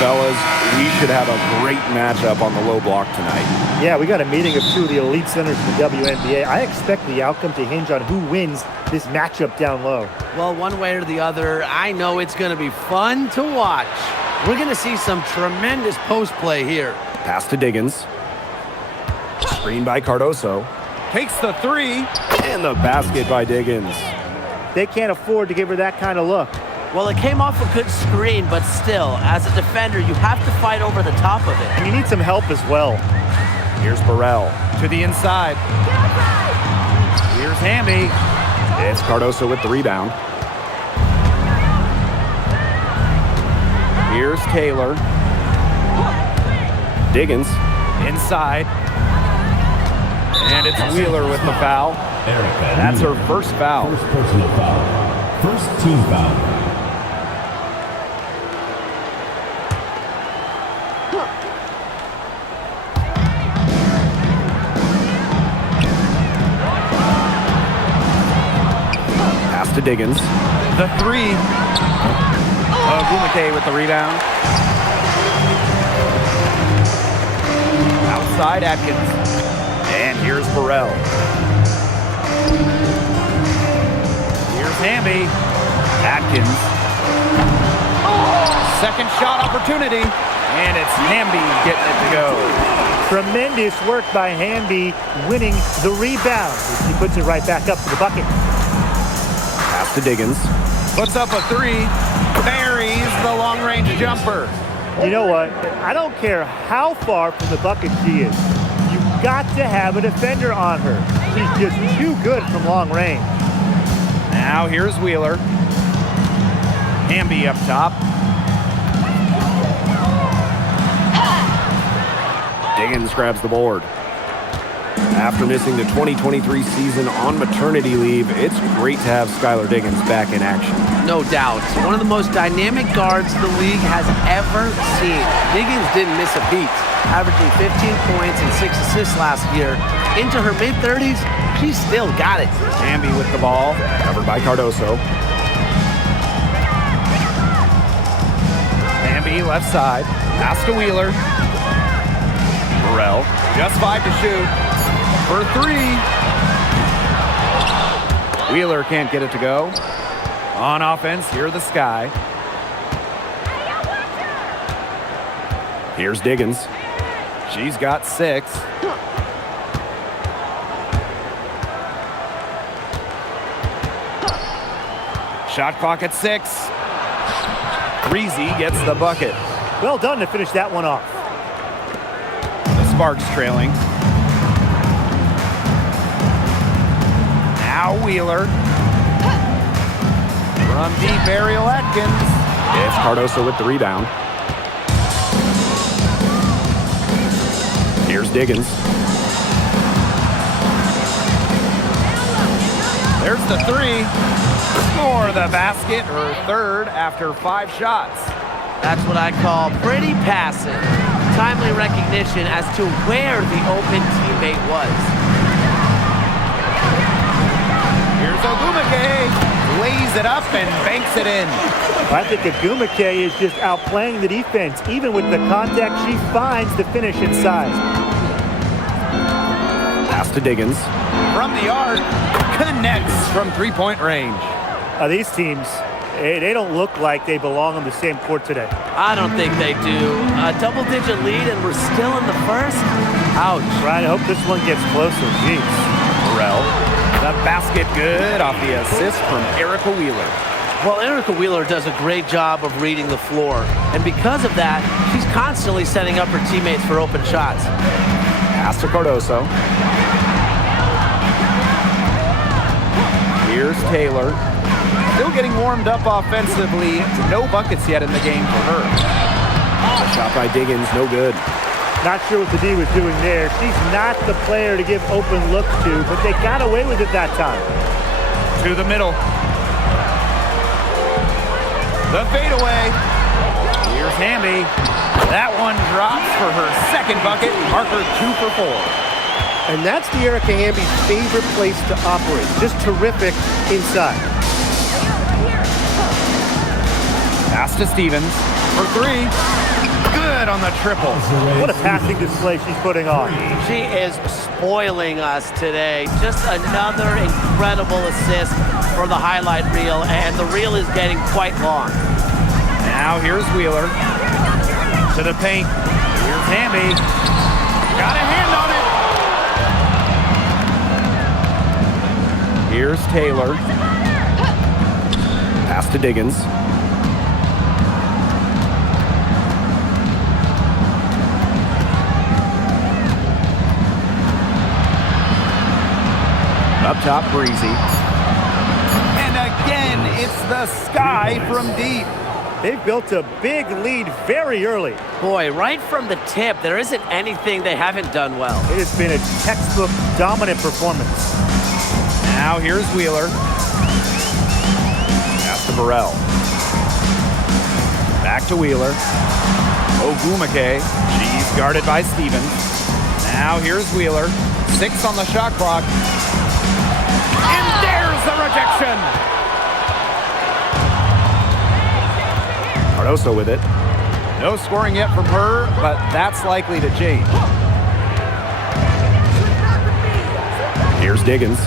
Fellas, we should have a great matchup on the low block tonight. Yeah, we got a meeting of two of the elite centers in the WNBA. I expect the outcome to hinge on who wins this matchup down low. Well, one way or the other, I know it's going to be fun to watch. We're going to see some tremendous post play here. Pass to Diggins. Screen by Cardoso. Takes the three. And the basket by Diggins. They can't afford to give her that kind of look. Well, it came off a good screen, but still, as a defender, you have to fight over the top of it. And you need some help as well. Here's Burrell to the inside. Here's Hamby. It's Cardoso with the rebound. Here's Taylor. Diggins inside. And it's Wheeler with the foul. That's her first foul. First personal foul. First team foul. Pass to Diggins. The three. Gumake with the rebound. Outside Atkins. And here's Burrell. Here's Hamby. Atkins. Second shot opportunity. And it's Hamby getting it to go. Tremendous work by Hamby winning the rebound. He puts it right back up to the bucket. Pass to Diggins. Puts up a three. Buries the long-range jumper. You know what? I don't care how far from the bucket she is. You've got to have a defender on her. She's just too good from long range. Now here's Wheeler. Hamby up top. Diggins grabs the board. After missing the 2023 season on maternity leave, it's great to have Skylar Diggins back in action. No doubt. One of the most dynamic guards the league has ever seen. Diggins didn't miss a beat, averaging 15 points and 6 assists last year. Into her mid-30s, she still got it. Hamby with the ball, covered by Cardoso. Hamby left side, pass to Wheeler. Burrell, just 5 to shoot. For three. Wheeler can't get it to go. On offense, here the Sky. Here's Diggins. She's got 6. Shot clock at 6. Breezy gets the bucket. Well done to finish that one off. The Sparks trailing. Now Wheeler. From deep, Ariel Atkins. It's Cardoso with the rebound. Here's Diggins. There's the three. Score the basket, her third after 5 shots. That's what I call pretty passive. Timely recognition as to where the open teammate was. Here's Ogumake. Lays it up and banks it in. I think Ogumake is just outplaying the defense. Even with the contact, she finds the finish inside. Pass to Diggins. From the arc, connects from three-point range. These teams, they don't look like they belong on the same court today. I don't think they do. A double-digit lead and we're still in the first? Ouch. Ryan, I hope this one gets closer. Jeez. Burrell. The basket good off the assist from Erica Wheeler. Well, Erica Wheeler does a great job of reading the floor. And because of that, she's constantly setting up her teammates for open shots. Pass to Cardoso. Here's Taylor. Still getting warmed up offensively. No buckets yet in the game for her. Shot by Diggins, no good. Not sure what the D was doing there. She's not the player to give open looks to, but they got away with it that time. To the middle. The fadeaway. Here's Hamby. That one drops for her second bucket. Marker 2 for 4. And that's the Erica Hamby's favorite place to operate. Just terrific inside. Pass to Stevens for 3. Good on the triple. What a passing display she's putting on. She is spoiling us today. Just another incredible assist for the highlight reel, and the reel is getting quite long. Now here's Wheeler. To the paint. Here's Hamby. Got a hand on it. Here's Taylor. Pass to Diggins. Up top, Breezy. And again, it's the Sky from deep. They've built a big lead very early. Boy, right from the tip, there isn't anything they haven't done well. It has been a textbook dominant performance. Now here's Wheeler. Pass to Burrell. Back to Wheeler. Ogumake. She's guarded by Stevens. Now here's Wheeler. 6 on the shot clock. And there's the rejection. Cardoso with it. No scoring yet from her, but that's likely to change. Here's Diggins.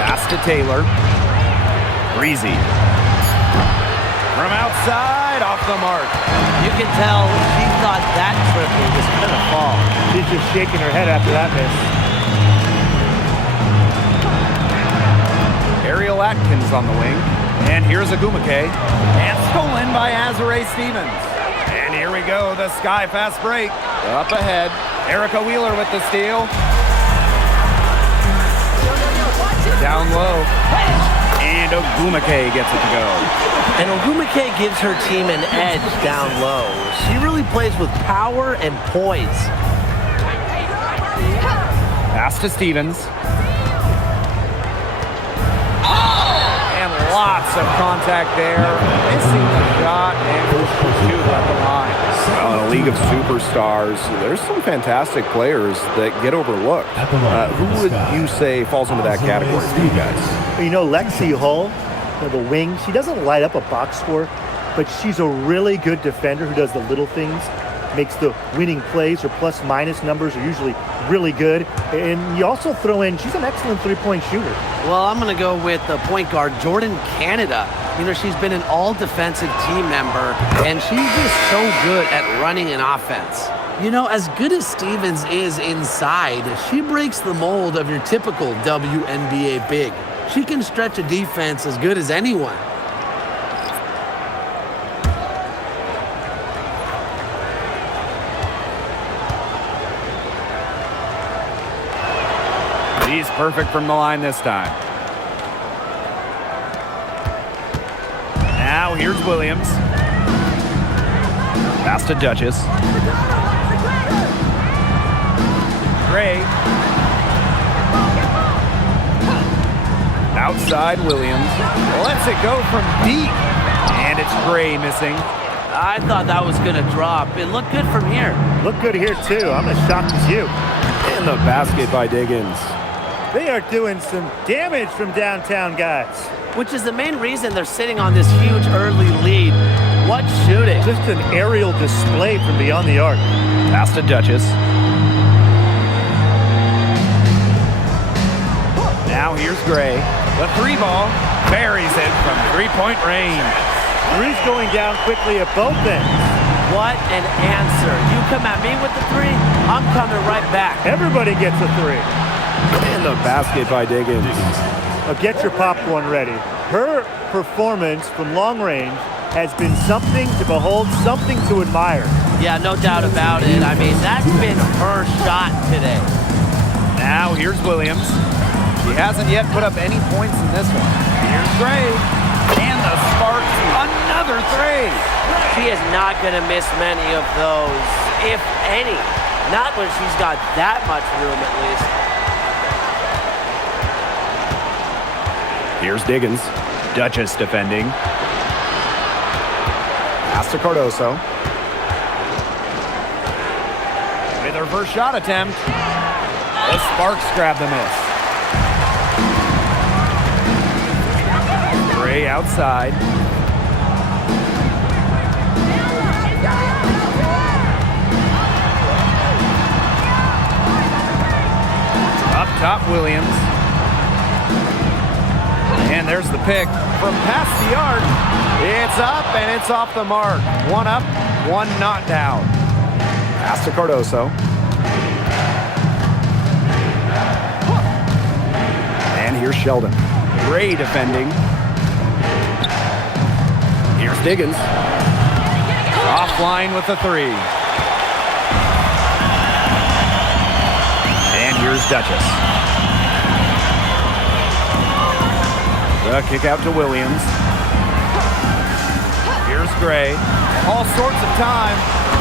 Pass to Taylor. Breezy. From outside, off the mark. You can tell she thought that triple was going to fall. She's just shaking her head after that miss. Ariel Atkins on the wing. And here's Ogumake. And stolen by Azare Stevens. And here we go, the Sky fast break. Up ahead. Erica Wheeler with the steal. Down low. And Ogumake gets it to go. And Ogumake gives her team an edge down low. She really plays with power and poise. Pass to Stevens. And lots of contact there. Missing the shot and two at the line. Well, in a league of superstars, there's some fantastic players that get overlooked. Who would you say falls into that category for you guys? You know, Lexi Hull, the wing, she doesn't light up a box score, but she's a really good defender who does the little things, makes the winning plays. Her plus-minus numbers are usually really good. And you also throw in, she's an excellent three-point shooter. Well, I'm going to go with the point guard, Jordan Canada. You know, she's been an all-defensive team member, and she's just so good at running an offense. You know, as good as Stevens is inside, she breaks the mold of your typical WNBA big. She can stretch a defense as good as anyone. He's perfect from the line this time. Now here's Williams. Pass to Duchess. Gray. Outside Williams. Lets it go from deep. And it's Gray missing. I thought that was going to drop. It looked good from here. Look good here, too. I'm as shocked as you. And the basket by Diggins. They are doing some damage from downtown, guys. Which is the main reason they're sitting on this huge early lead. What shooting? Just an aerial display from beyond the arc. Pass to Duchess. Now here's Gray. The three ball buries it from three-point range. Three's going down quickly at both ends. What an answer. You come at me with the three, I'm coming right back. Everybody gets a three. And the basket by Diggins. Now get your popcorn ready. Her performance from long range has been something to behold, something to admire. Yeah, no doubt about it. I mean, that's been her shot today. Now here's Williams. She hasn't yet put up any points in this one. Here's Gray. And the Sparks, another three. She is not going to miss many of those, if any. Not when she's got that much room, at least. Here's Diggins. Duchess defending. Pass to Cardoso. With her first shot attempt. The Sparks grab the miss. Gray outside. Up top, Williams. And there's the pick from past the arc. It's up and it's off the mark. One up, one not down. Pass to Cardoso. And here's Sheldon. Gray defending. Here's Diggins. Offline with the three. And here's Duchess. The kick out to Williams. Here's Gray. All sorts of time.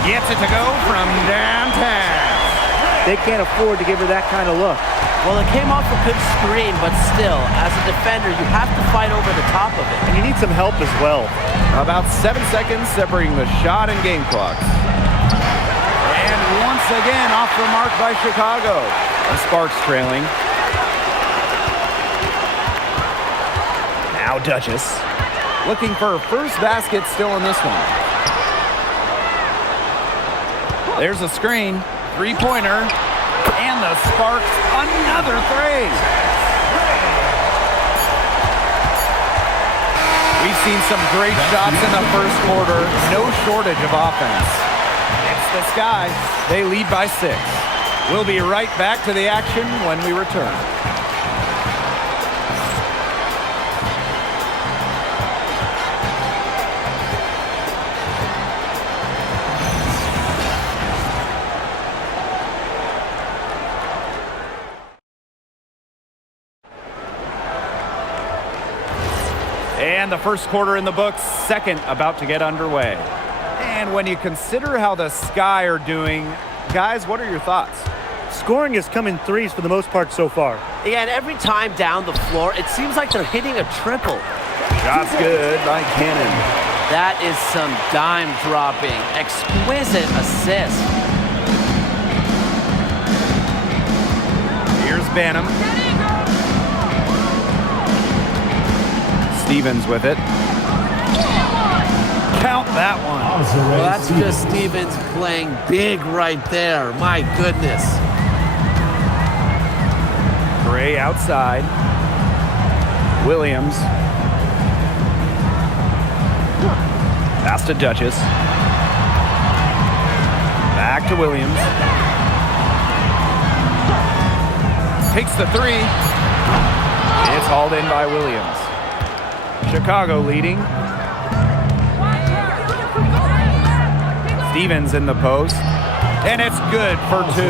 Gets it to go from downtown. They can't afford to give her that kind of look. Well, it came off a good screen, but still, as a defender, you have to fight over the top of it. And you need some help as well. About 7 seconds separating the shot and game clocks. And once again, off the mark by Chicago. The Sparks trailing. Now Duchess. Looking for her first basket still in this one. There's a screen. Three-pointer. And the Sparks, another three. We've seen some great shots in the first quarter. No shortage of offense. It's the Sky. They lead by 6. We'll be right back to the action when we return. And the first quarter in the books, second about to get underway. And when you consider how the Sky are doing, guys, what are your thoughts? Scoring has come in threes for the most part so far. Yeah, and every time down the floor, it seems like they're hitting a triple. Shots good by Cannon. That is some dime dropping, exquisite assist. Here's Banham. Stevens with it. Count that one. Well, that's just Stevens playing big right there. My goodness. Gray outside. Williams. Pass to Duchess. Back to Williams. Takes the three. It's hauled in by Williams. Chicago leading. Stevens in the post. And it's good for 2.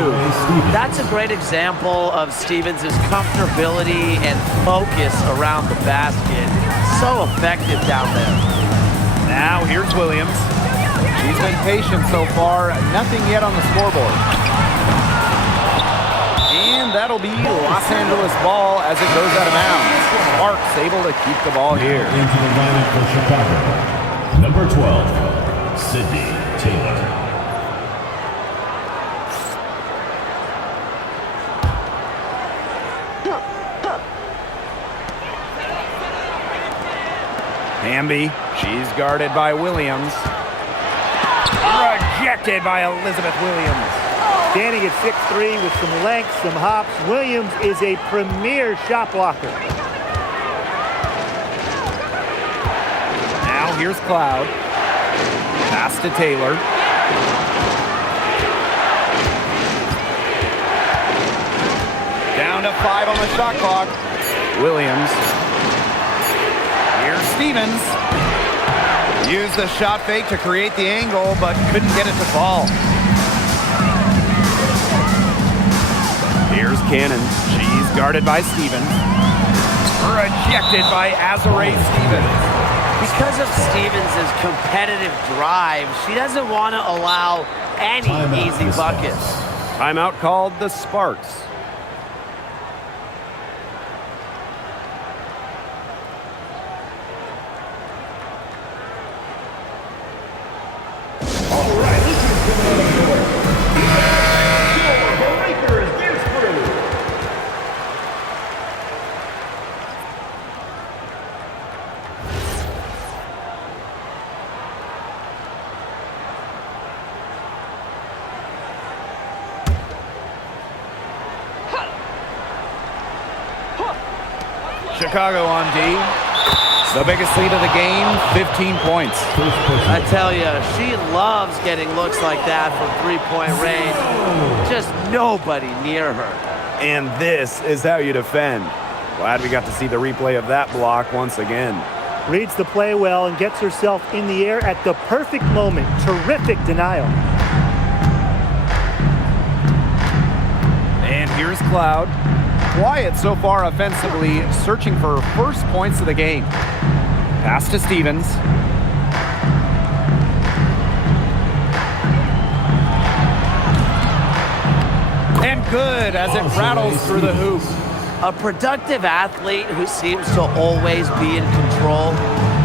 That's a great example of Stevens' comfortability and focus around the basket. So effective down there. Now here's Williams. She's been patient so far. Nothing yet on the scoreboard. And that'll be Los Angeles ball as it goes out of bounds. Sparks able to keep the ball here. Into the lineup for Chicago. Number 12, Sydney Taylor. Hamby, she's guarded by Williams. Rejected by Elizabeth Williams. Standing at 6'3" with some length, some hops, Williams is a premier shot blocker. Now here's Cloud. Pass to Taylor. Down to 5 on the shot clock. Williams. Here's Stevens. Used the shot fake to create the angle, but couldn't get it to fall. Here's Cannon. She's guarded by Stevens. Rejected by Azare Stevens. Because of Stevens' competitive drive, she doesn't want to allow any easy buckets. Timeout called the Sparks. Chicago on D. The biggest lead of the game, 15 points. I tell you, she loves getting looks like that from three-point range. Just nobody near her. And this is how you defend. Glad we got to see the replay of that block once again. Reads the play well and gets herself in the air at the perfect moment. Terrific denial. And here's Cloud. Quiet so far offensively, searching for her first points of the game. Pass to Stevens. And good as it rattles through the hoop. A productive athlete who seems to always be in control.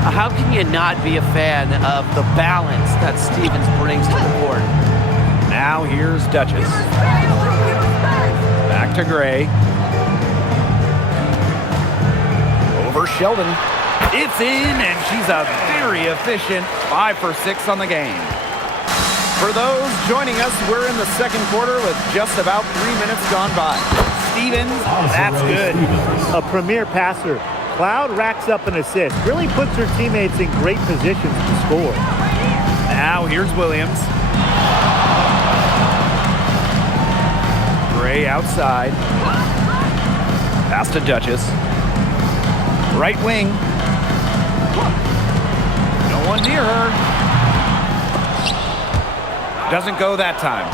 How can you not be a fan of the balance that Stevens brings to the court? Now here's Duchess. Back to Gray. Over Sheldon. It's in, and she's a very efficient 5 for 6 on the game. For those joining us, we're in the second quarter with just about 3 minutes gone by. Stevens, that's good. A premier passer. Cloud racks up an assist. Really puts her teammates in great positions to score. Now here's Williams. Gray outside. Pass to Duchess. Right wing. No one near her. Doesn't go that time.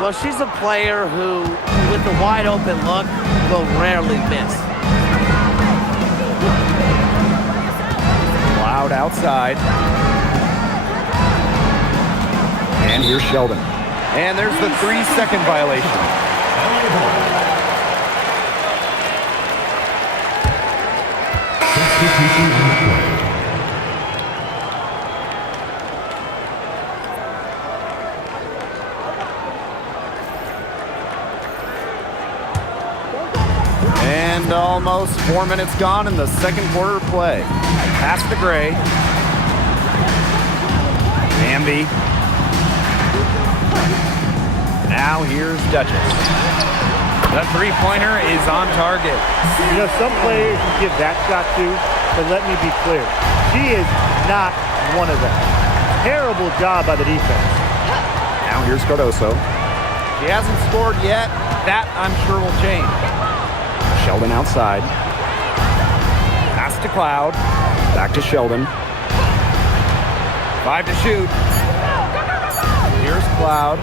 Well, she's a player who, with a wide open look, will rarely miss. Cloud outside. And here's Sheldon. And there's the 3-second violation. And almost 4 minutes gone in the second quarter play. Pass to Gray. Bambi. Now here's Duchess. The three-pointer is on target. You know, some players you give that shot to, but let me be clear. She is not one of them. Terrible job by the defense. Now here's Cardoso. She hasn't scored yet. That, I'm sure, will change. Sheldon outside. Pass to Cloud. Back to Sheldon. 5 to shoot. Here's Cloud.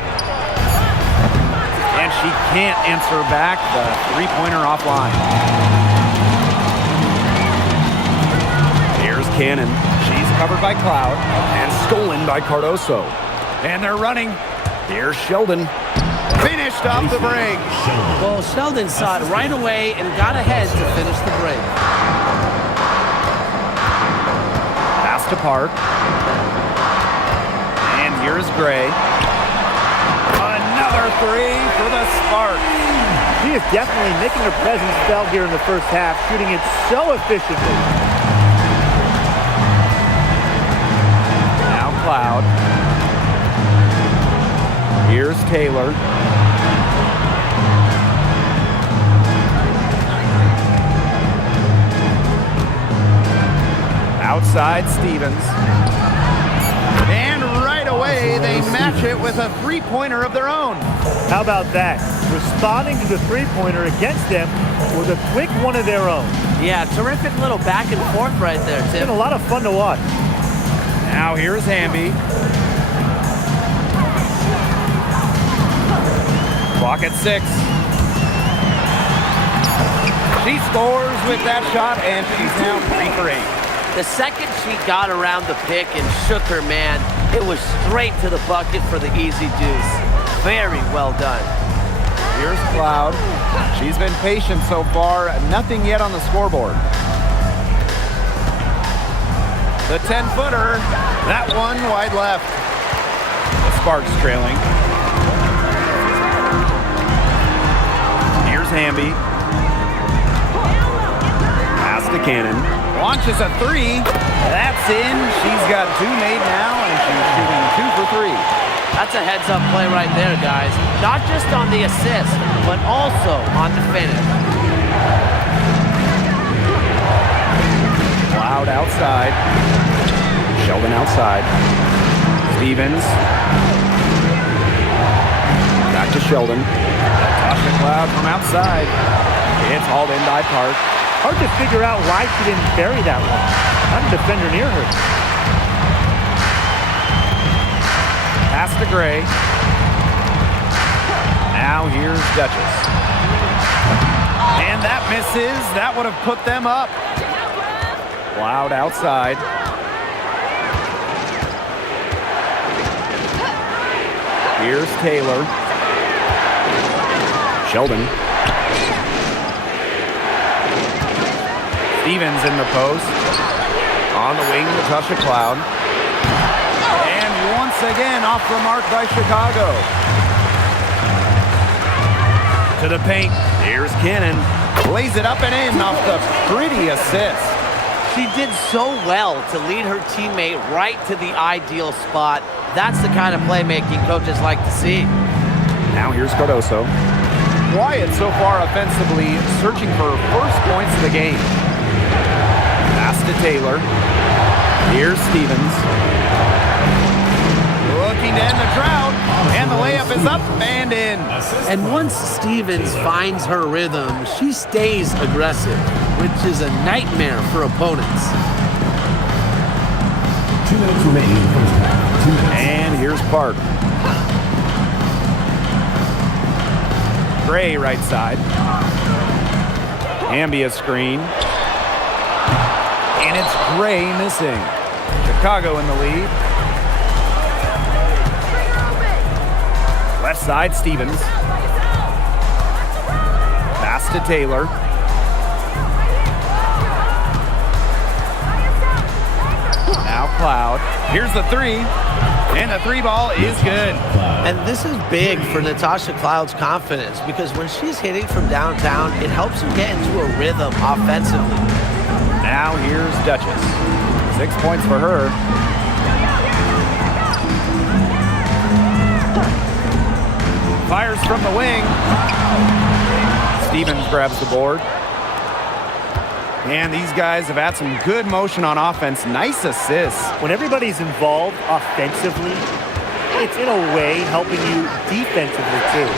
And she can't answer back the three-pointer offline. Here's Cannon. She's covered by Cloud and stolen by Cardoso. And they're running. Here's Sheldon. Finished off the break. Well, Sheldon saw it right away and got ahead to finish the break. Pass to Park. And here's Gray. Another three for the Sparks. She is definitely making her presence felt here in the first half, shooting it so efficiently. Now Cloud. Here's Taylor. Outside Stevens. And right away, they match it with a three-pointer of their own. How about that? Responding to the three-pointer against them with a quick one of their own. Yeah, terrific little back and forth right there, It's Tim. been a lot of fun to watch. Now here's Hamby. Clock at 6. She scores with that shot, and she's now 3 for 8. The second she got around the pick and shook her man, it was straight to the bucket for the easy deuce. Very well done. Here's Cloud. She's been patient so far. Nothing yet on the scoreboard. The 10-footer. That one wide left. The Sparks trailing. Here's Hamby. Pass to Cannon. Launches a three. That's in. She's got 2 made now, and she's shooting 2 for 3. That's a heads-up play right there, guys. Not just on the assist, but also on the finish. Cloud outside. Sheldon outside. Stevens. Back to Sheldon. Tasha Cloud from outside. It's hauled in by Park. Hard to figure out why she didn't bury that one. Not a defender near her. Pass to Gray. Now here's Duchess. And that misses. That would have put them up. Cloud outside. Here's Taylor. Sheldon. Stevens in the post. On the wing, Natasha Cloud. And once again, off the mark by Chicago. To the paint. Here's Cannon. Lays it up and in off the pretty assist. She did so well to lead her teammate right to the ideal spot. That's the kind of playmaking coaches like to see. Now here's Cardoso. Quiet so far offensively, searching for first points of the game. Pass to Taylor. Here's Stevens. Looking to end the drought, and the layup is up and in. And once Stevens finds her rhythm, she stays aggressive, which is a nightmare for opponents. 2 minutes remaining in the first half. 2 minutes. And here's Park. Gray right side. Ambia screen. And it's Gray missing. Chicago in the lead. Left side, Stevens. Pass to Taylor. Now Cloud. Here's the three. And the three ball is good. And this is big for Natasha Cloud's confidence because when she's hitting from downtown, it helps her get into a rhythm offensively. Now here's Duchess. 6 points for her. Fires from the wing. Stevens grabs the board. And these guys have had some good motion on offense. Nice assists. When everybody's involved offensively, it's in a way helping you defensively too.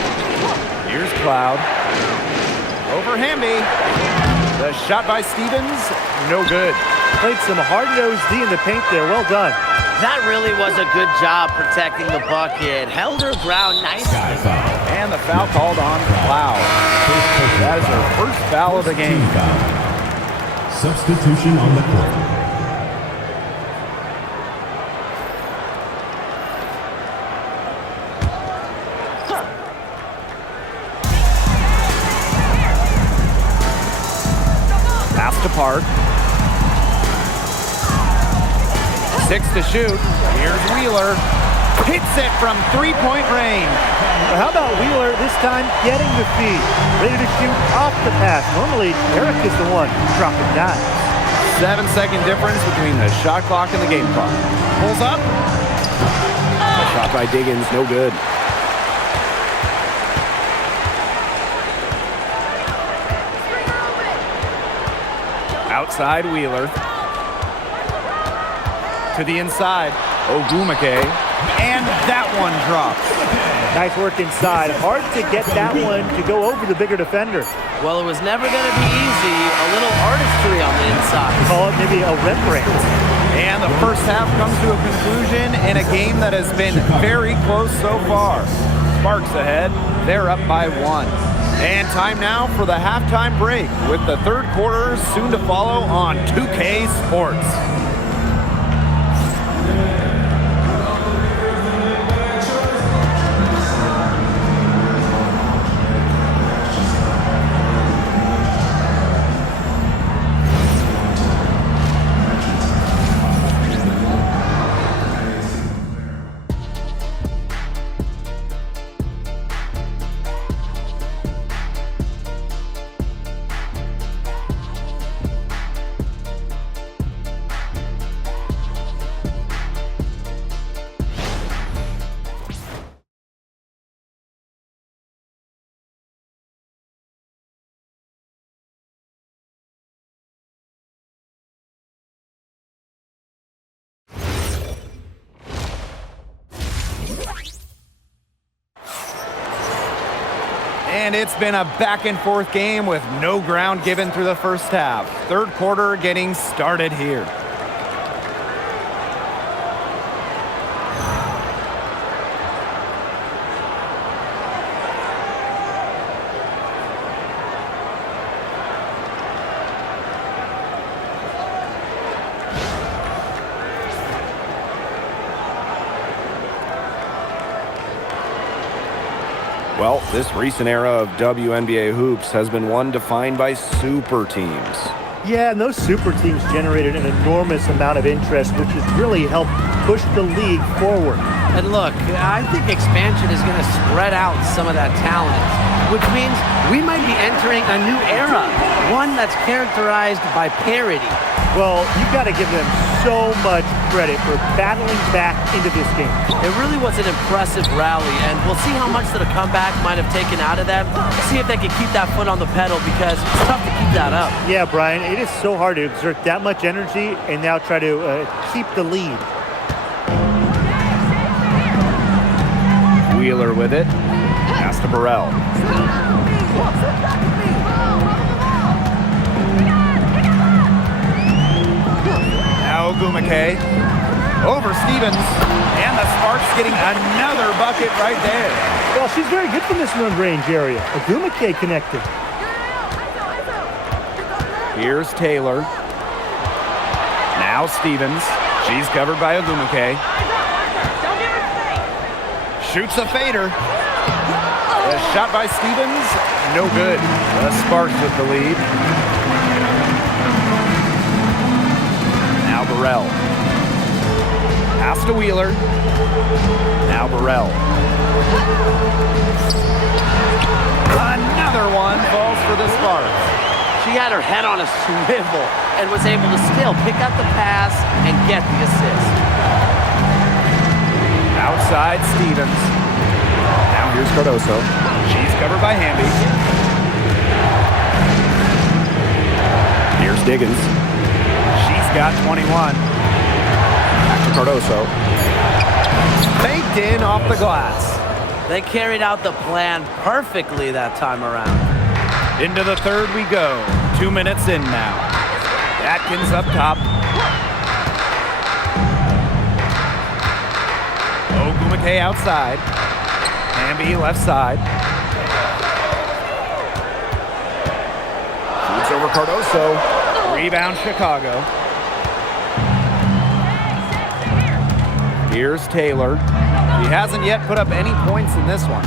Here's Cloud. Over Hamby. The shot by Stevens, no good. Played some hard-nosed D in the paint there. Well done. That really was a good job protecting the bucket. Held her ground nicely. And the foul called on Cloud. That is her first foul of the game. Substitution on the court. Pass to Park. 6 to shoot. Here's Wheeler. Hits it from three-point range. But how about Wheeler this time getting the feed? Ready to shoot off the pass. Normally, Eric is the one dropping dimes. 7-second difference between the shot clock and the game clock. Pulls up. A shot by Diggins, no good. Outside Wheeler. To the inside. Ogumake. And that one drops. Nice work inside. Hard to get that one to go over the bigger defender. Well, it was never going to be easy. A little artistry on the inside. Call it maybe a Rembrandt. And the first half comes to a conclusion in a game that has been very close so far. Sparks ahead. They're up by 1. And time now for the halftime break with the third quarter soon to follow on 2K Sports. And it's been a back-and-forth game with no ground given through the first half. Third quarter getting started here. Well, this recent era of WNBA hoops has been one defined by super teams. Yeah, and those super teams generated an enormous amount of interest, which has really helped push the league forward. And look, I think expansion is going to spread out some of that talent, which means we might be entering a new era, one that's characterized by parity. Well, you've got to give them so much credit for battling back into this game. It really was an impressive rally, and we'll see how much that a comeback might have taken out of them. See if they can keep that foot on the pedal, because it's tough to keep that up. Yeah, Brian, it is so hard to exert that much energy and now try to keep the lead. Wheeler with it. Pass to Burrell. Now Ogumake. Over Stevens. And the Sparks getting another bucket right there. Well, she's very good from this mid-range area. Ogumake connected. Here's Taylor. Now Stevens. She's covered by Ogumake. Shoots a fader. A shot by Stevens. No good. The Sparks with the lead. Now Burrell. Pass to Wheeler. Now Burrell. Another one falls for the Sparks. She had her head on a swivel and was able to still pick up the pass and get the assist. Outside Stevens. Now here's Cardoso. She's covered by Hamby. Here's Diggins. She's got 21. Back to Cardoso. Faked in off the glass. They carried out the plan perfectly that time around. Into the third we go. 2 minutes in now. Atkins up top. Ogumake outside. Hamby left side. Shoots over Cardoso. Rebound Chicago. Here's Taylor. He hasn't yet put up any points in this one.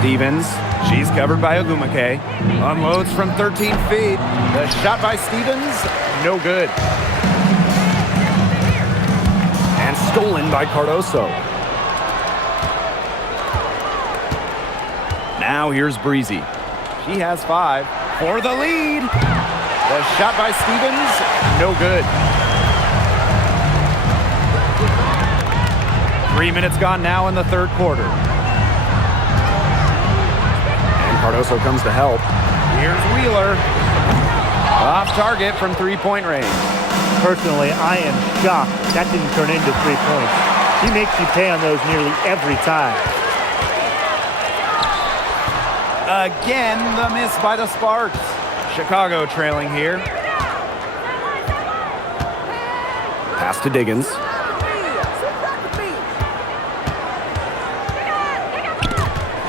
Stevens. She's covered by Ogumake. Unloads from 13 feet. The shot by Stevens, no good. And stolen by Cardoso. Now here's Breezy. She has 5 for the lead. The shot by Stevens, no good. 3 minutes gone now in the third quarter. Cardoso comes to help. Here's Wheeler. Off target from three-point range. Personally, I am shocked that didn't turn into 3 points. She makes you pay on those nearly every time. Again, the miss by the Sparks. Chicago trailing here. Pass to Diggins.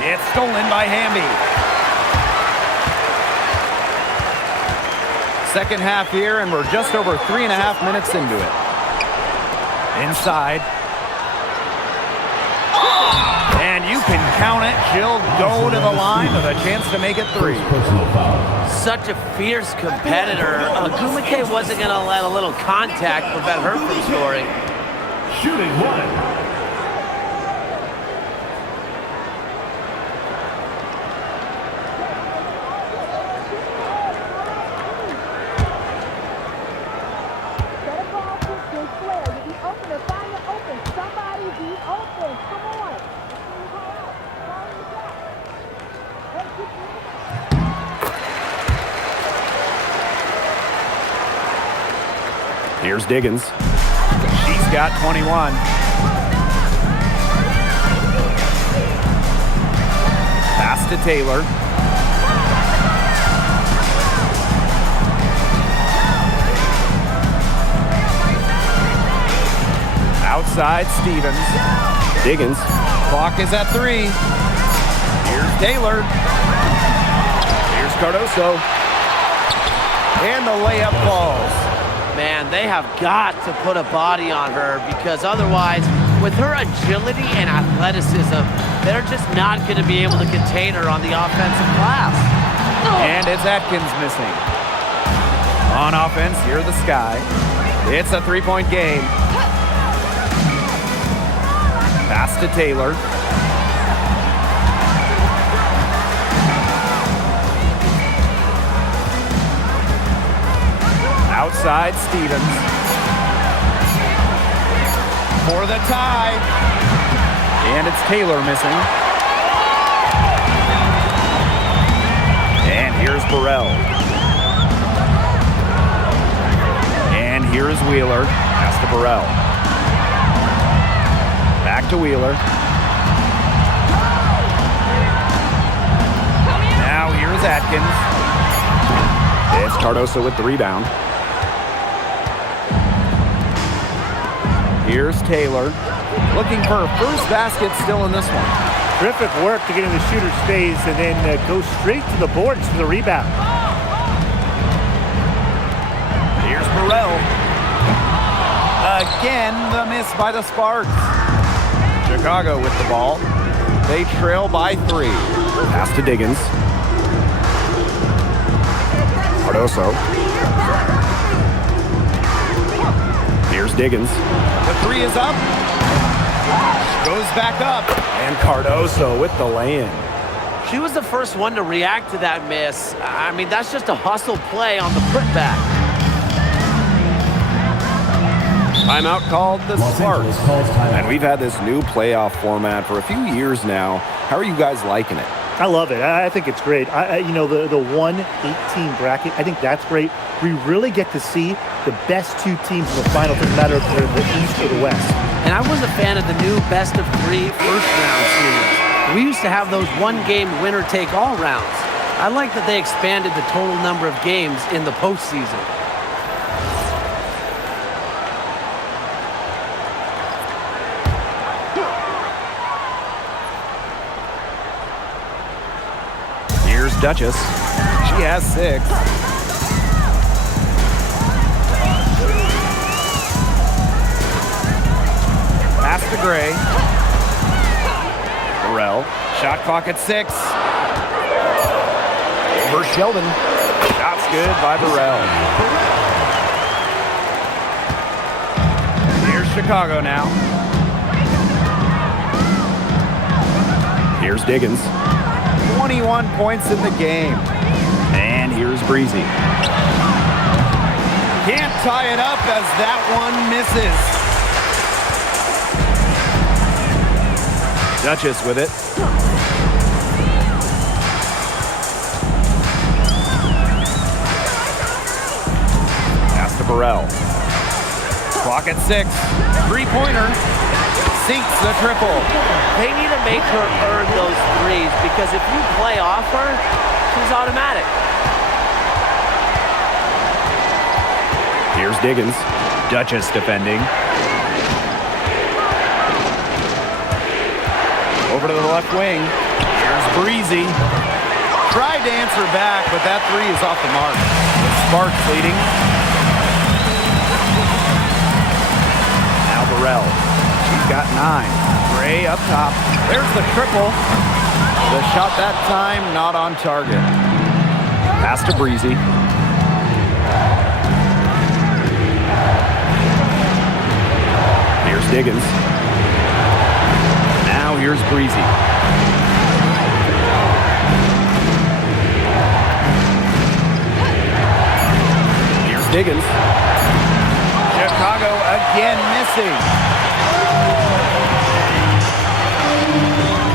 It's stolen by Hamby. Second half here, and we're just over 3.5 minutes into it. Inside. And you can count it. She'll go to the line with a chance to make it 3. Such a fierce competitor. Ogumake wasn't going to let a little contact prevent her from scoring. Shooting 1. Here's Diggins. She's got 21. Pass to Taylor. Outside, Stevens. Diggins. Clock is at 3. Here's Taylor. Here's Cardoso. And the layup falls. Man, they have got to put a body on her because otherwise, with her agility and athleticism, they're just not going to be able to contain her on the offensive glass. And it's Atkins missing. On offense, here the Sky. It's a three-point game. Pass to Taylor. Outside, Stevens. For the tie. And it's Taylor missing. And here's Burrell. And here's Wheeler. Pass to Burrell. Back to Wheeler. Now here's Atkins. It's Cardoso with the rebound. Here's Taylor. Looking for her first basket still in this one. Terrific work to get in the shooter's face and then go straight to the boards for the rebound. Here's Burrell. Again, the miss by the Sparks. Chicago with the ball. They trail by 3. Pass to Diggins. Cardoso. Here's Diggins. The 3 is up. Goes back up. And Cardoso with the lay-in. She was the first one to react to that miss. I mean, that's just a hustle play on the putback. Timeout called the Los Sparks. Angeles calls timeout. And we've had this new playoff format for a few years now. How are you guys liking it? I love it. I think it's great. You know, the 1-18 bracket, I think that's great. We really get to see the best 2 teams in the final. Doesn't matter if they're the East or the West. And I was a fan of the new best-of-3 first-round series. We used to have those one-game winner-take-all rounds. I like that they expanded the total number of games in the postseason. Here's Duchess. She has 6. Pass to Gray. Burrell. Shot clock at 6. Over Sheldon. Shot's good by Burrell. Here's Chicago now. Here's Diggins. 21 points in the game. And here's Breezy. Can't tie it up as that one misses. Duchess with it. Pass to Burrell. Clock at 6. Three-pointer. Sinks the triple. They need to make her earn those threes because if you play off her, she's automatic. Here's Diggins. Duchess defending. Over to the left wing. Here's Breezy. Tried to answer back, but that 3 is off the mark. The Sparks leading. Now Burrell. She's got 9. Gray up top. There's the triple. The shot that time not on target. Pass to Breezy. Here's Diggins. Now here's Breezy. Here's Diggins. Chicago again missing.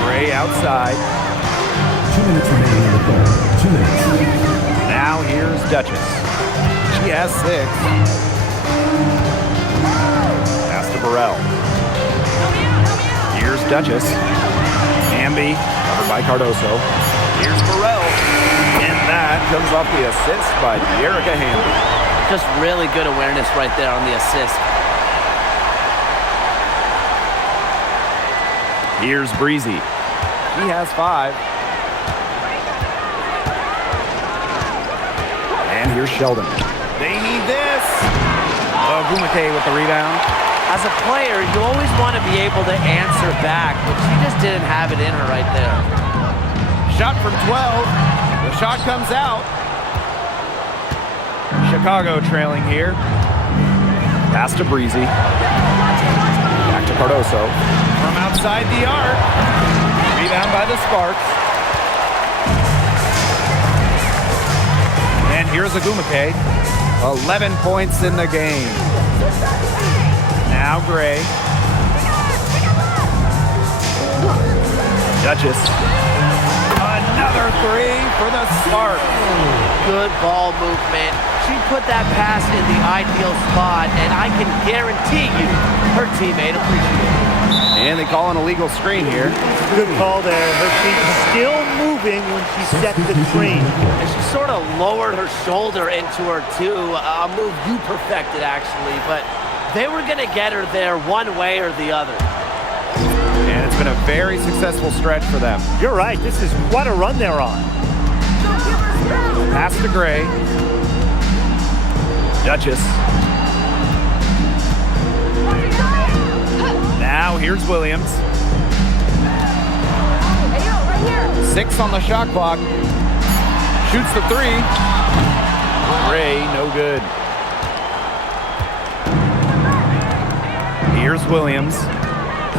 Gray outside. 2 minutes remaining in the quarter. 2 minutes. Now here's Duchess. She has 6. Pass to Burrell. Here's Duchess. Hamby, covered by Cardoso. Here's Burrell. And that comes off the assist by Erica Hamby. Just really good awareness right there on the assist. Here's Breezy. He has 5. And here's Sheldon. They need this. Oh, Gumake with the rebound. As a player, you always want to be able to answer back, but she just didn't have it in her right there. Shot from 12. The shot comes out. Chicago trailing here. Pass to Breezy. Back to Cardoso. From outside the arc. Rebound by the Sparks. And here's Agumake. 11 points in the game. Now Gray. Duchess. Another 3 for the Sparks. Good ball movement. She put that pass in the ideal spot, and I can guarantee you her teammate appreciated it. And they call an illegal screen here. Good call there. Her feet still moving when she set the screen. And she sort of lowered her shoulder into her, too. A move you perfected, actually, but they were going to get her there one way or the other. And it's been a very successful stretch for them. You're right. This is quite a run they're on. Pass to Gray. Duchess. Now here's Williams. 6 on the shot clock. Shoots the 3. Gray, no good. Here's Williams.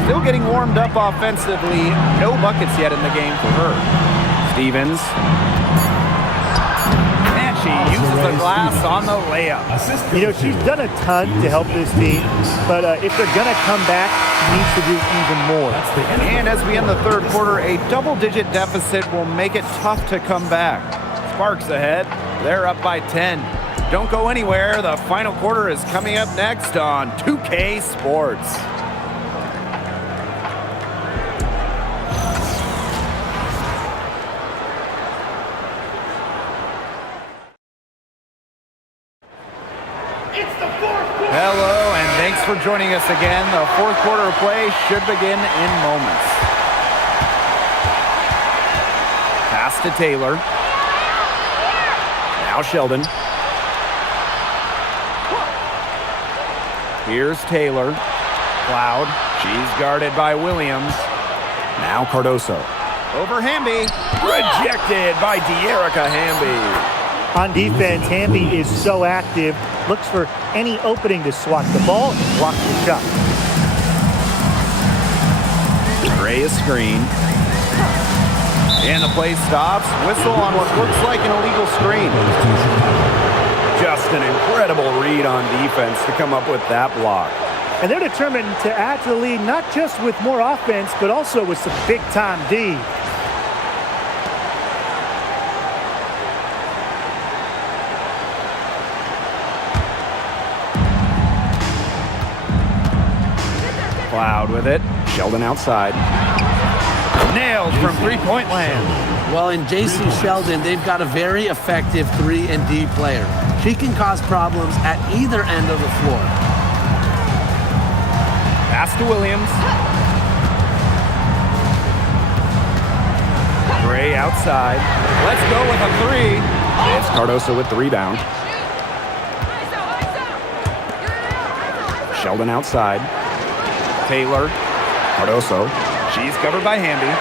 Still getting warmed up offensively. No buckets yet in the game for her. Stevens. And she uses the glass on the layup. You know, she's done a ton to help this team, but if they're going to come back, she needs to do even more. And as we end the third quarter, a double-digit deficit will make it tough to come back. Sparks ahead. They're up by 10. Don't go anywhere. The final quarter is coming up next on 2K Sports. Hello, and thanks for joining us again. The fourth quarter of play should begin in moments. Pass to Taylor. Now Sheldon. Here's Taylor. Cloud. She's guarded by Williams. Now Cardoso. Over Hamby. Rejected by De'Erica Hamby. On defense, Hamby is so active, looks for any opening to swat the ball and block the shot. Gray is screen. And the play stops. Whistle on what looks like an illegal screen. Just an incredible read on defense to come up with that block. And they're determined to add to the lead, not just with more offense, but also with some big-time D. Cloud with it. Sheldon outside. Nailed from three-point land. Well, in J.C. Sheldon, they've got a very effective 3 and D player. She can cause problems at either end of the floor. Pass to Williams. Gray outside. Let's go with a 3. It's Cardoso with the rebound. Sheldon outside. Taylor. Cardoso. She's covered by Hamby.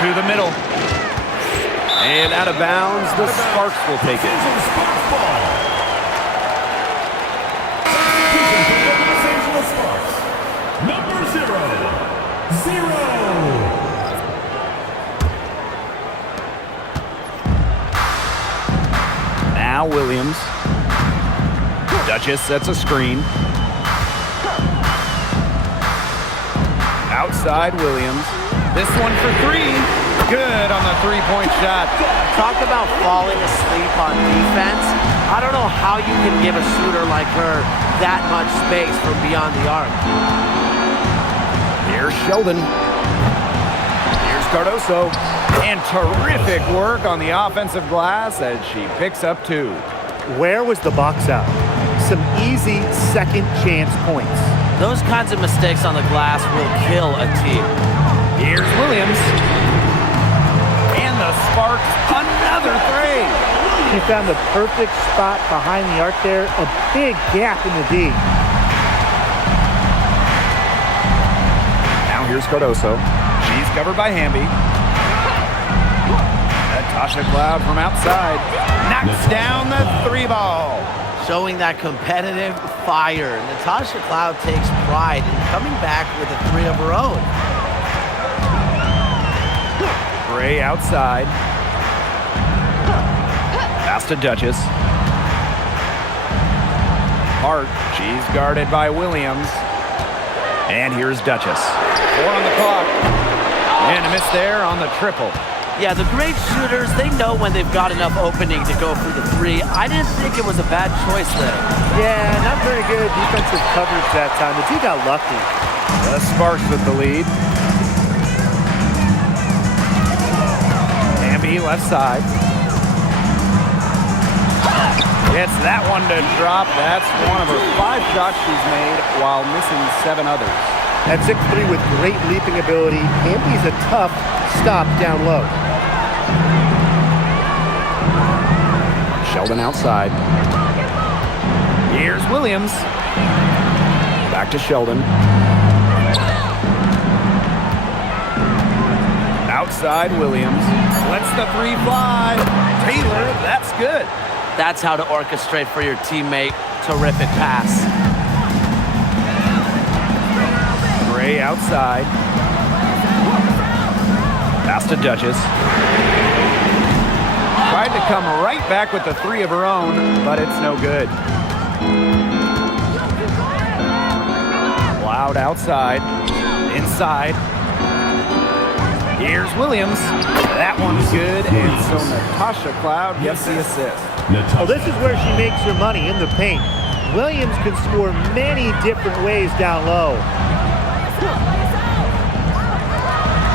To the middle. And out of bounds, the Sparks will take it. Number 0. Now Williams. Duchess sets a screen. Outside Williams. This one for 3. Good on the three-point shot. Talk about falling asleep on defense. I don't know how you can give a shooter like her that much space from beyond the arc. Here's Sheldon. Here's Cardoso. And terrific work on the offensive glass as she picks up 2. Where was the box out? Some easy second chance points. Those kinds of mistakes on the glass will kill a team. Here's Williams. And the Sparks, another 3. She found the perfect spot behind the arc there. A big gap in the D. Now here's Cardoso. She's covered by Hamby. Natasha Cloud from outside knocks down the 3 ball. Showing that competitive fire. Natasha Cloud takes pride in coming back with a 3 of her own. Gray outside. Pass to Duchess. Hart, she's guarded by Williams. And here's Duchess. 4 on the clock. And a miss there on the triple. Yeah, the great shooters, they know when they've got enough opening to go for the 3. I didn't think it was a bad choice there. Yeah, not very good defensive coverage that time. The team got lucky. The Sparks with the lead. Hamby left side. Gets that one to drop. That's one of her 5 shots she's made while missing 7 others. At 6'3" with great leaping ability, Hamby's a tough stop down low. Sheldon outside. Here's Williams. Back to Sheldon. Outside Williams. Lets the 3 fly. Taylor, that's good. That's how to orchestrate for your teammate. Terrific pass. Gray outside. Pass to Duchess. Tried to come right back with the 3 of her own, but it's no good. Cloud outside. Inside. Here's Williams. That one's good, and so Natasha Cloud gets the assist. Well, this is where she makes her money, in the paint. Williams can score many different ways down low.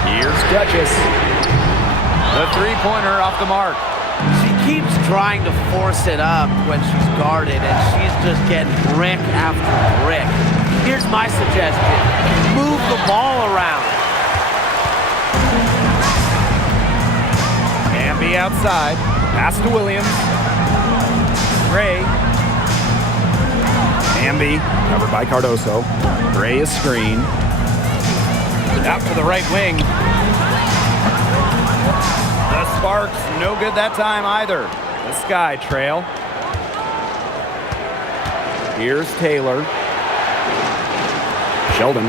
Here's Duchess. The 3-pointer off the mark. She keeps trying to force it up when she's guarded, and she's just getting brick after brick. Here's my suggestion. Move the ball around. Hamby outside. Pass to Williams. Gray. Hamby covered by Cardoso. Gray is screened. Out to the right wing. The Sparks, no good that time either. The Sky trail. Here's Taylor. Sheldon.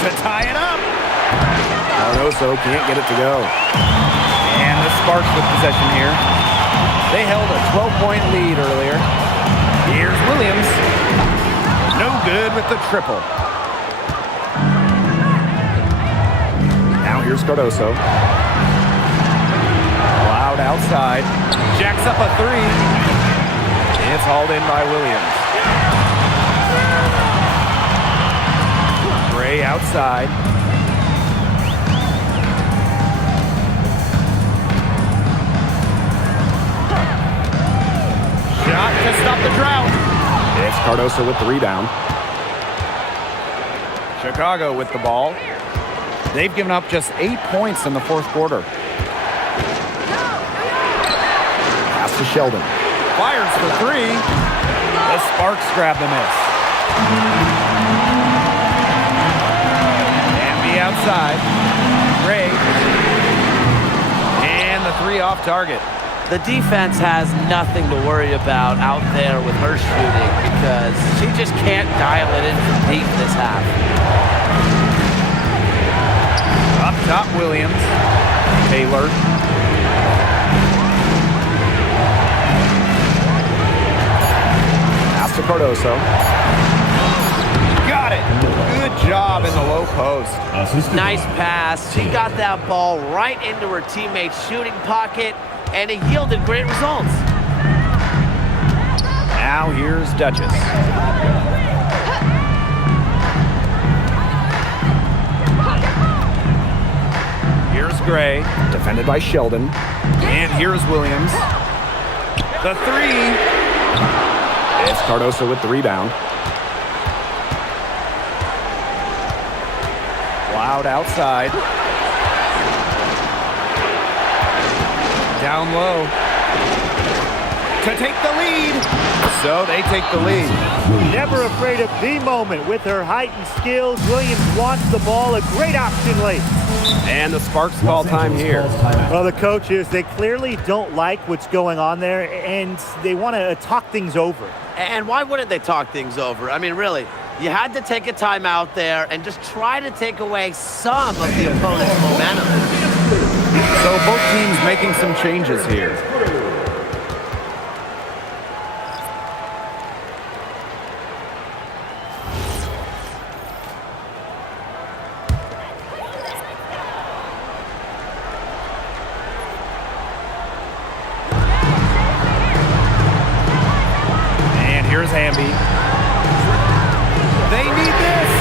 To tie it up. Cardoso can't get it to go. And the Sparks with possession here. They held a 12-point lead earlier. Here's Williams. No good with the triple. Now here's Cardoso. Cloud outside. Jacks up a 3. It's hauled in by Williams. Gray outside. Shot to stop the drought. It's Cardoso with the rebound. Chicago with the ball. They've given up just 8 points in the 4th quarter. Pass to Sheldon. Fires for 3. The Sparks grab the miss. Hamby outside. Gray. And the 3 off target. The defense has nothing to worry about out there with her shooting because she just can't dial it in from deep this half. Up top, Williams. Taylor. Pass to Cardoso. Got it. Good job in the low post. Nice pass. She got that ball right into her teammate's shooting pocket, and it yielded great results. Now here's Duchess. Here's Gray, defended by Sheldon. And here's Williams. The three. It's Cardoso with the rebound. Loud outside. Down low. To take the lead. So they take the lead. Never afraid of the moment. With her height and skills, Williams wants the ball. A great option late. And the Sparks call time here. Well, the coaches, they clearly don't like what's going on there, and they want to talk things over. And why wouldn't they talk things over? I mean, really, you had to take a timeout there and just try to take away some of the opponent's momentum. So both teams making some changes here. Here's Hamby. They need this.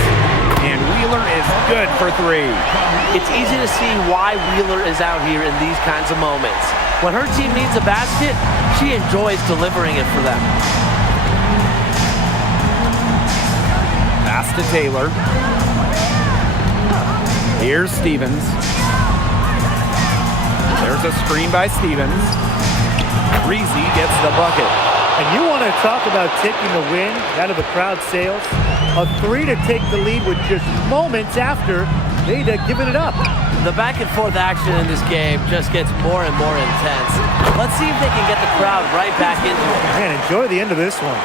And Wheeler is good for three. It's easy to see why Wheeler is out here in these kinds of moments. When her team needs a basket, she enjoys delivering it for them. Pass to Taylor. Here's Stevens. There's a screen by Stevens. Breezy gets the bucket. And you want to talk about taking the wind out of the crowd sails? A three to take the lead with just moments after they'd given it up. The back and forth action in this game just gets more and more intense. Let's see if they can get the crowd right back into it. Man, enjoy the end of this one.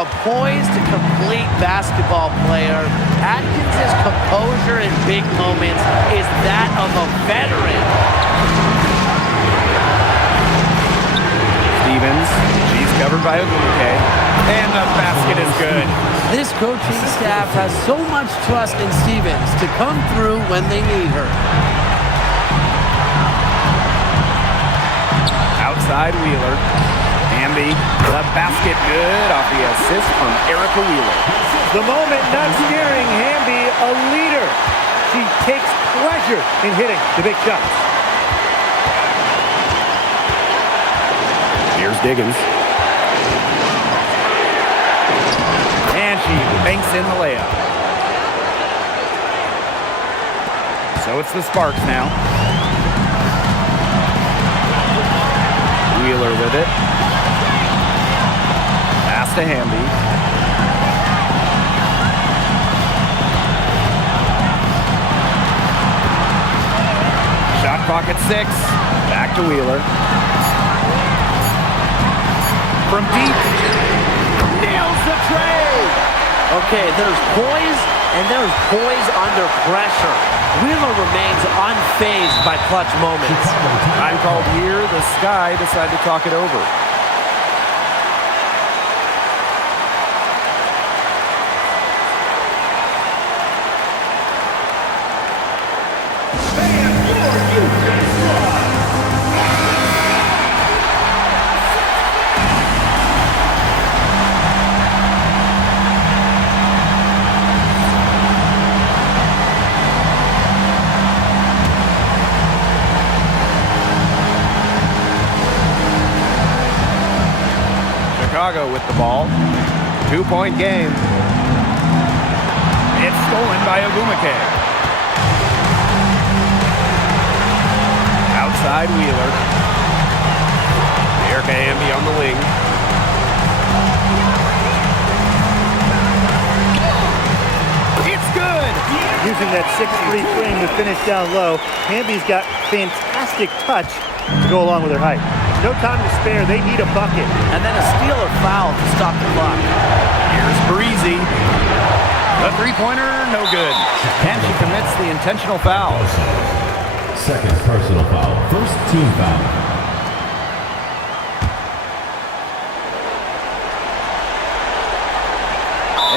A poised, complete basketball player. Atkins' composure in big moments is that of a veteran. Stevens, she's covered by Ogumake, and the basket is good. This coaching staff has so much trust in Stevens to come through when they need her. Outside Wheeler. Hamby, the basket good off the assist from Erica Wheeler. The moment not scaring Hamby, a leader. She takes pleasure in hitting the big shots. Here's Diggins. And she banks in the layup. So it's the Sparks now. Wheeler with it. Pass to Hamby. Shot clock at 6. Back to Wheeler. From deep. Nails the tray. Okay, there's poise, and there's poise under pressure. Wheeler remains unfazed by clutch moments. Time called here. The Sky decide to talk it over. Chicago with the ball. 2-point game. It's stolen by Ogumake. Outside Wheeler. Erica Hamby on the wing. It's good! Using that 6'3" frame to finish down low, Hamby's got fantastic touch to go along with her height. No time to spare. They need a bucket. And then a steal or foul to stop the clock. Here's Breezy. The three-pointer, no good. And she commits the intentional foul. Second personal foul. First team foul.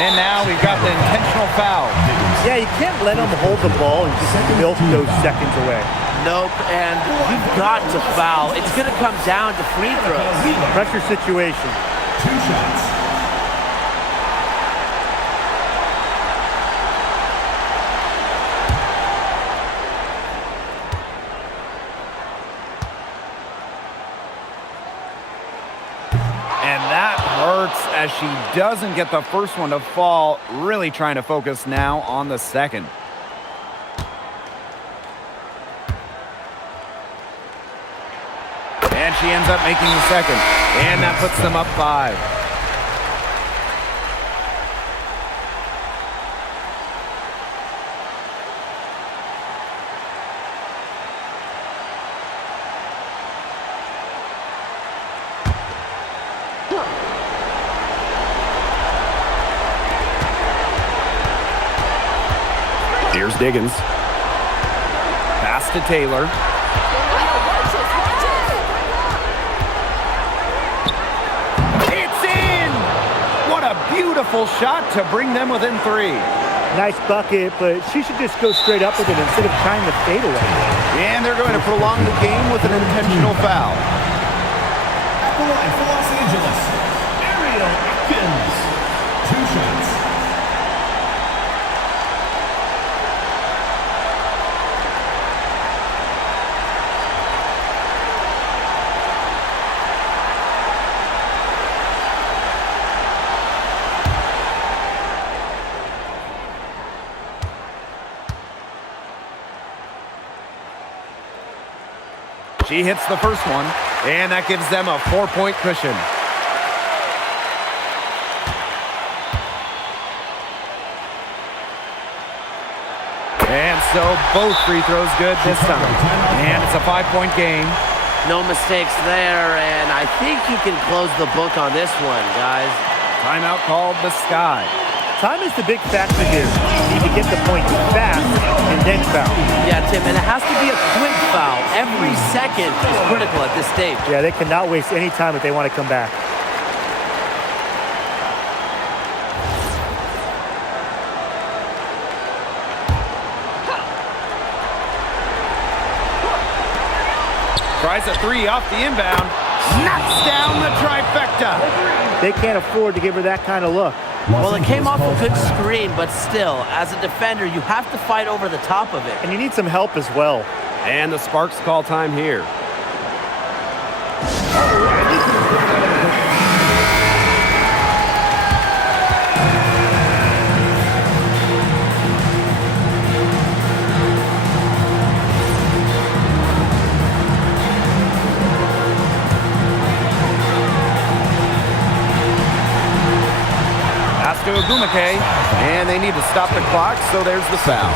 And now we've got the intentional foul. Yeah, you can't let them hold the ball and just milk those seconds away. Nope, and you've got to foul. It's going to come down to free throws. Pressure situation. 2 shots. And that hurts as she doesn't get the first one to fall. Really trying to focus now on the second. And she ends up making the second. And that puts them up 5. Here's Diggins. Pass to Taylor. It's in! What a beautiful shot to bring them within 3. Nice bucket, but she should just go straight up with it instead of trying to fade away. And they're going to prolong the game with an intentional foul. At the line for Los Angeles, Ariel Atkins. 2 shots. She hits the first one, and that gives them a 4-point cushion. And so both free throws good this time. And it's a 5-point game. No mistakes there, and I think you can close the book on this one, guys. Timeout called the Sky. Time is the big factor here. You need to get the point fast and then foul. Yeah, Tim, and it has to be a quick foul. Every second is critical at this stage. Yeah, they cannot waste any time if they want to come back. Tries a 3 off the inbound. Knocks down the trifecta. They can't afford to give her that kind of look. Well, it came off a good screen, but still, as a defender, you have to fight over the top of it. And you need some help as well. And the Sparks call time here. Ogumake, and they need to stop the clock, so there's the foul.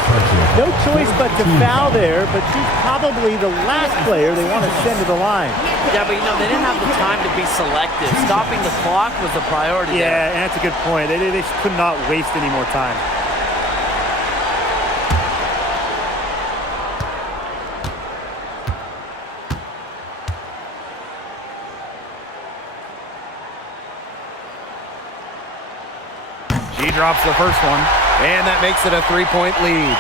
No choice but to foul there, but she's probably the last player they want to send to the line. Yeah, but they didn't have the time to be selective. Stopping the clock was the priority there. Yeah, and that's a good point. They could not waste any more time. She drops the first one, and that makes it a 3-point lead.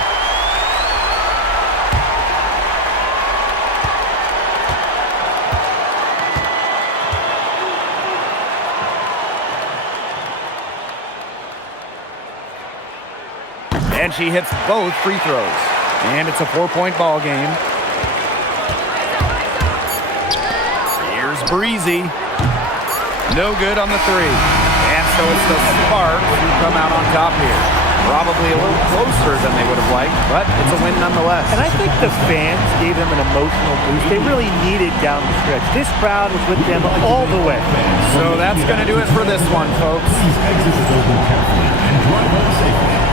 And she hits both free throws. And it's a 4-point ball game. Here's Breezy. No good on the 3. And so it's the Sparks who come out on top here. Probably a little closer than they would have liked, but it's a win nonetheless. And I think the fans gave them an emotional boost. They really needed down the stretch. This crowd was with them all the way. So that's going to do it for this one, folks. Please exit the building carefully and drive home safely.